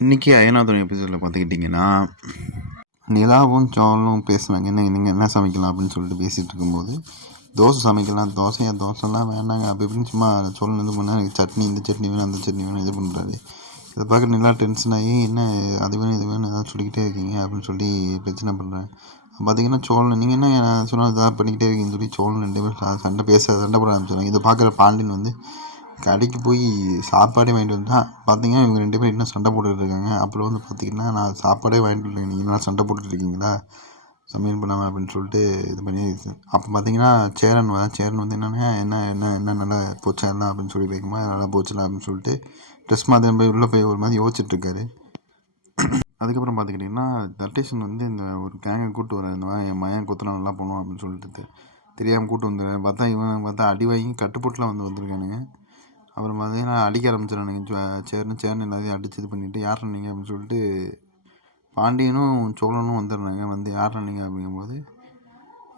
இன்றைக்கி அயனாதுரை எபிசோடில் பார்த்துக்கிட்டிங்கன்னா, நிலாவும் சோளனும் பேசுனாங்க. நீங்கள் என்ன சமைக்கலாம் அப்படின்னு சொல்லிட்டு பேசிகிட்டு இருக்கும்போது, தோசை சமைக்கலாம், தோசைலாம் வேண்டாங்க அப்படி இப்படின்னு சும்மா சோழன் இது பண்ணால் எனக்கு சட்னி, இந்த சட்னி வேணும், அந்த சட்னி வேணும் இது பண்ணுறாரு. இதை பார்க்க நிலா டென்ஷன் ஆகி, என்ன அது வேணும் இது வேணும் ஏதாவது சொல்லிக்கிட்டே இருக்கீங்க அப்படின்னு சொல்லி பிரச்சனை பண்ணுறேன். பார்த்தீங்கன்னா சோழன் நீங்கள் என்ன சொன்னால் இதாக பண்ணிக்கிட்டே இருக்கீங்கன்னு சொல்லி சோழன் 2 பேரும் சண்டை போட ஆரம்பிச்சாங்க. இதை பார்க்குற பாண்டியன் வந்து கடைக்கு போய் சாப்பாடே வாங்கிட்டு வந்தால் பார்த்தீங்கன்னா இவங்க 2 பேரும் இன்னும் சண்டை போட்டுட்டு இருக்காங்க. அப்புறம் வந்து பார்த்திங்கன்னா நான் சாப்பாடே வாங்கிட்டு வரல, நீங்கள் என்ன சண்டை போட்டுட்டு இருக்கீங்களா சமையல் பண்ணாமல் அப்படின்னு சொல்லிட்டு இது பண்ணி. அப்போ பார்த்தீங்கன்னா சேரன் வந்து என்னென்னா என்ன நல்லா போச்சா எல்லாம் அப்படின்னு சொல்லி கேட்குமா நல்லா போச்சுலாம் அப்படின்னு சொல்லிட்டு ட்ரெஸ் மாதிரி போய் உள்ளே போய் ஒரு மாதிரி யோசிச்சுட்ருக்காரு. அதுக்கப்புறம் பார்த்துக்கிட்டிங்கன்னா தட்டேஷன் வந்து இந்த ஒரு கேங்கை கூப்பிட்டு வர இந்த மாதிரி என் மயன் கொத்தலாம் நல்லா போகணும் அப்படின்னு சொல்லிட்டு தெரியாமல் கூப்பிட்டு வந்துடுறேன். பார்த்தா இவன் பார்த்தா அடி வாங்கி கட்டுப்போட்டுலாம் வந்திருக்கானுங்க. அப்புறம் பார்த்தீங்கன்னா அடிக்க ஆரம்பிச்சிடறானுங்க. சேர்னு எல்லாத்தையும் அடிச்சு இது பண்ணிவிட்டு யார் நீங்கள் அப்படின்னு சொல்லிட்டு பாண்டியனும் சோழனும் வந்துடுறாங்க. வந்து யார் நீங்கள் அப்படிங்கும்போது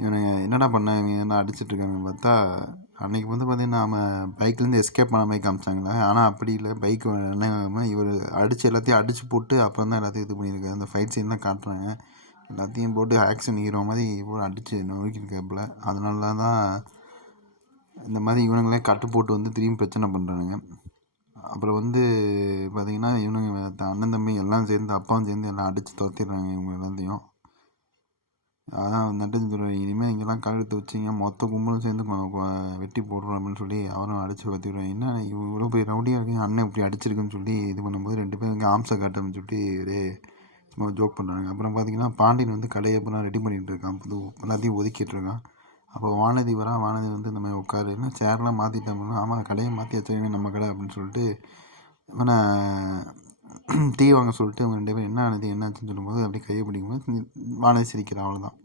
இவனுங்க என்னடா பண்ண இவங்க என்ன அடிச்சிட்ருக்காங்க பார்த்தா அன்றைக்கி வந்து பார்த்திங்கன்னா அவன் பைக்லேருந்து எஸ்கேப் பண்ண மாதிரி காமிச்சாங்களே. ஆனால் அப்படி இல்லை, பைக் என்ன இவர் எல்லாத்தையும் அடித்து போட்டு அப்புறம் தான் எல்லாத்தையும் இது பண்ணியிருக்காரு. அந்த ஃபைட் சீன் தான் காட்டுறாங்க. எல்லாத்தையும் போட்டு ஆக்ஷன் ஹீரோ மாதிரி போட்டு அடித்து நொறுக்கியிருக்காப்புல. அதனால தான் இந்த மாதிரி இவனுங்களே கட்டு போட்டு வந்து திரும்பி பிரச்சனை பண்ணுறானுங்க. அப்புறம் வந்து பார்த்திங்கன்னா இவனுங்க அண்ணன் தம்பி எல்லாம் சேர்ந்து அப்பாவும் சேர்ந்து எல்லாம் அடித்து துரத்திடுறாங்க இவங்க எல்லாத்தையும். அதான் நட்டுன்னு சொல்கிறார், இனிமேல் இங்கெல்லாம் கழுத்து வச்சிங்க மொத்த கும்பலும் சேர்ந்து வெட்டி போடுறோம் அப்படின்னு சொல்லி அவரும் அடித்து பார்த்துடுவாங்க. என்ன இவ்வளோ போய் ரவுடியாக இருக்கு, அண்ணன் இப்படி அடிச்சிருக்குன்னு சொல்லி இது பண்ணும்போது 2 பேரும் இங்கே ஆம்சை காட்டுன்னு சொல்லிட்டு ஒரே சும்மா ஜோக் பண்ணுறாங்க. அப்புறம் பார்த்திங்கன்னா பாண்டியன் வந்து கடையை அப்புறம் ரெடி பண்ணிகிட்டு இருக்கான், புது எல்லாத்தையும் ஒதுக்கிட்டு இருக்கான். அப்போ வானதி வானதி வந்து இந்த மாதிரி உட்காருன்னு சேர்லாம் மாற்றிட்டாங்கன்னா ஆமாம் கடையை மாற்றி வச்சுருங்க நம்ம கடை அப்படின்னு சொல்லிட்டு இவனை டீ வாங்க சொல்லிட்டு அவங்க 2 பேரும் என்ன ஆனது என்னாச்சுன்னு சொல்லும்போது அப்படியே கையை பிடிக்கும்போது வானதி சிரிக்கிறான். அவ்வளோதான்.